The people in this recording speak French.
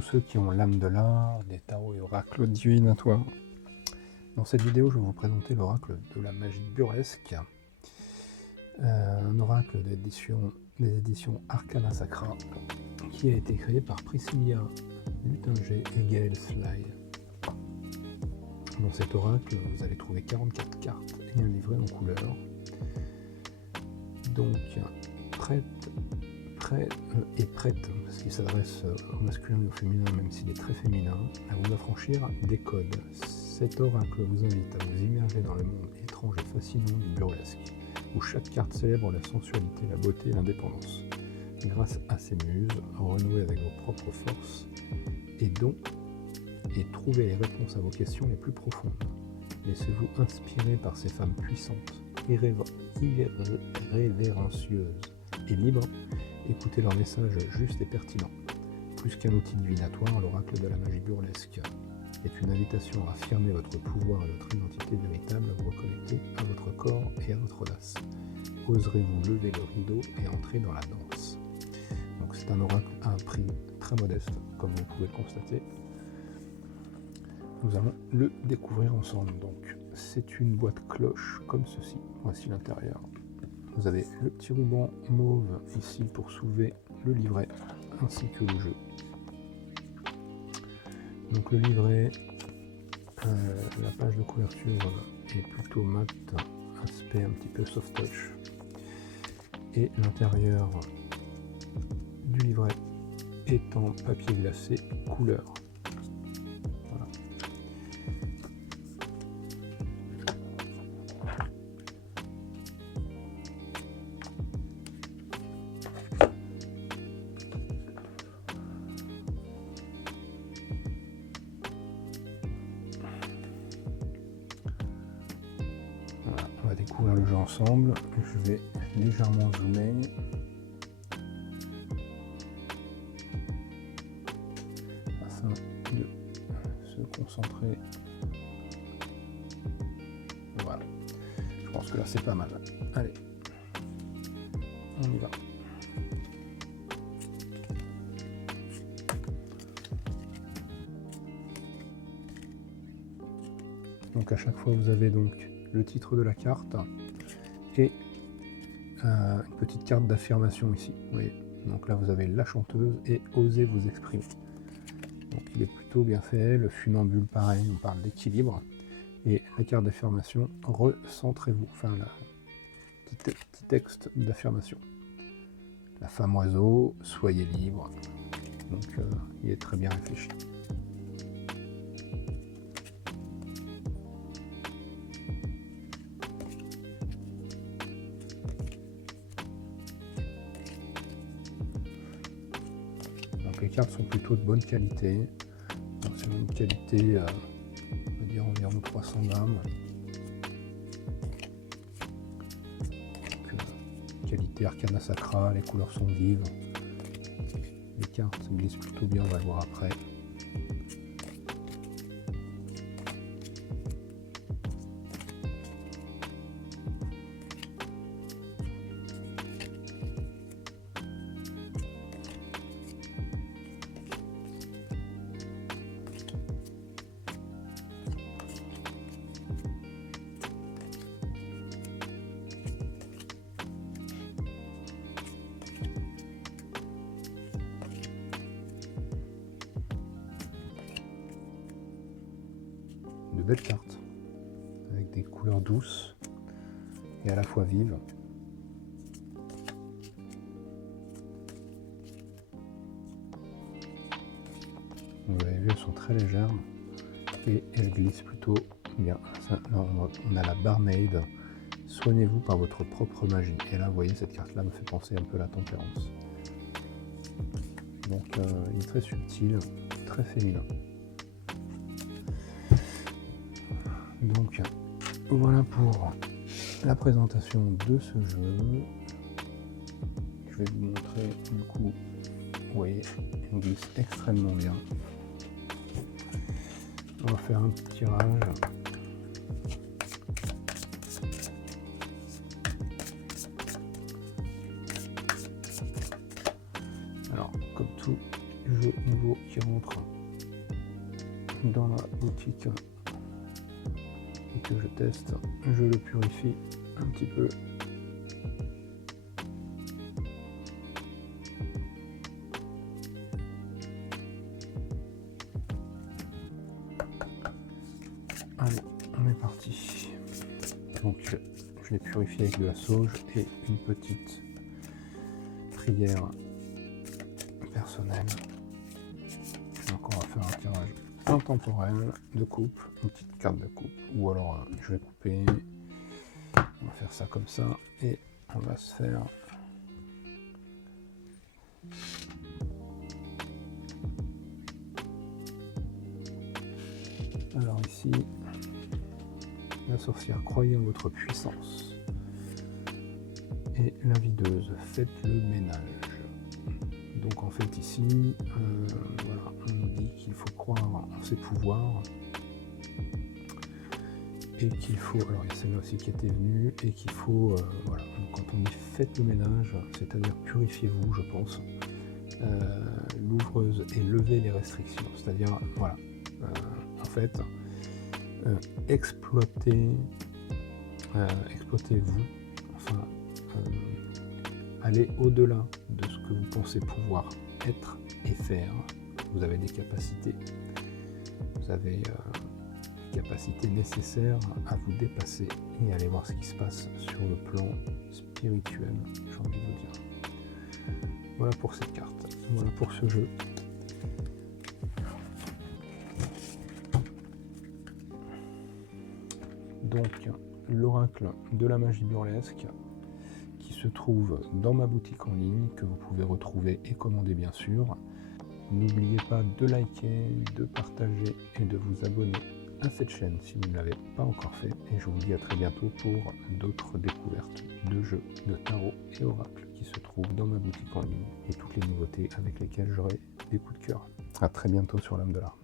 tous ceux qui ont l'âme de l'art, des tarots et oracles divinatoires. Dans cette vidéo, je vais vous présenter l'oracle de la magie burlesque, un oracle des éditions Arcana Sacra, qui a été créé par Priscilla Luttinger et Gaël Sly. Dans cet oracle, vous allez trouver 44 cartes et un livret en couleur. Donc, prête, parce qu'il s'adresse au masculin et au féminin, même s'il est très féminin, à vous affranchir des codes. Cet oracle vous invite à vous immerger dans le monde étrange et fascinant du burlesque, où chaque carte célèbre la sensualité, la beauté et l'indépendance. Grâce à ces muses, renouez avec vos propres forces et dons, et trouvez les réponses à vos questions les plus profondes. Laissez-vous inspirer par ces femmes puissantes, irrévérencieuses et libres. Écoutez leur message juste et pertinent. Plus qu'un outil divinatoire, l'oracle de la magie burlesque est une invitation à affirmer votre pouvoir et votre identité véritable, à vous reconnecter à votre corps et à votre audace. Oserez-vous lever le rideau et entrer dans la danse? Donc c'est un oracle à un prix très modeste, comme vous pouvez le constater. Nous allons le découvrir ensemble. Donc c'est une boîte cloche comme ceci. Voici l'intérieur. Vous avez le petit ruban mauve ici pour soulever le livret ainsi que le jeu. Donc le livret, la page de couverture est plutôt mat, aspect un petit peu soft touch. Et l'intérieur du livret est en papier glacé couleur. Voilà. Voilà, on va découvrir le jeu ensemble. Je vais légèrement zoomer. Afin de se concentrer. Voilà. Je pense que là c'est pas mal. Allez. On y va. Donc à chaque fois vous avez donc le titre de la carte et une petite carte d'affirmation ici. Vous voyez. Donc là vous avez la chanteuse et osez vous exprimer. Donc il est plutôt bien fait. Le funambule pareil, on parle d'équilibre. Et la carte d'affirmation, recentrez-vous. Enfin le petit texte d'affirmation. La femme oiseau, soyez libre. Donc il est très bien réfléchi. Donc les cartes sont plutôt de bonne qualité. C'est une qualité, on va dire environ 300 grammes. Qualité Arcana Sacra, les couleurs sont vives. Les cartes glissent plutôt bien, on va le voir après. De belles cartes avec des couleurs douces et à la fois vives. Vous l'avez vu, elles sont très légères et elles glissent plutôt bien. On a la barmaid. Soignez-vous par votre propre magie. Et là, vous voyez, cette carte-là me fait penser un peu à la tempérance. Donc, il est très subtil, très féminin. Donc voilà pour la présentation de ce jeu. Je vais vous montrer du coup, vous voyez, il glisse extrêmement bien. On va faire un petit tirage. Alors, comme tout jeu nouveau qui rentre dans la boutique et que je teste, je le purifie un petit peu. Allez, on est parti. Donc je l'ai purifié avec de la sauge et une petite prière personnelle. Donc on va faire un tirage intemporel de coupe, une petite carte de coupe, ou alors je vais couper, on va faire ça comme ça, et on va se faire alors ici, la sorcière, croyez en votre puissance, et la videuse, faites le ménage. Donc en fait ici, voilà, on nous dit qu'il faut croire en ses pouvoirs et qu'il faut, alors il y a celle-là aussi qui était venue, et qu'il faut, voilà, donc quand on dit faites le ménage, c'est-à-dire purifiez-vous, je pense, l'ouvreuse, et levez les restrictions, c'est-à-dire, voilà, en fait, exploitez-vous, enfin, allez au-delà de ce que vous pensez pouvoir être et faire. Vous avez des capacités, vous avez des capacités nécessaires à vous dépasser et aller voir ce qui se passe sur le plan spirituel, j'ai envie de vous dire. Voilà pour cette carte, voilà pour ce jeu. Donc l'oracle de la magie burlesque, qui se trouve dans ma boutique en ligne, que vous pouvez retrouver et commander bien sûr. N'oubliez pas de liker, de partager et de vous abonner à cette chaîne si vous ne l'avez pas encore fait. Et je vous dis à très bientôt pour d'autres découvertes de jeux de tarot et oracles qui se trouvent dans ma boutique en ligne et toutes les nouveautés avec lesquelles j'aurai des coups de cœur. À très bientôt sur l'âme de l'art.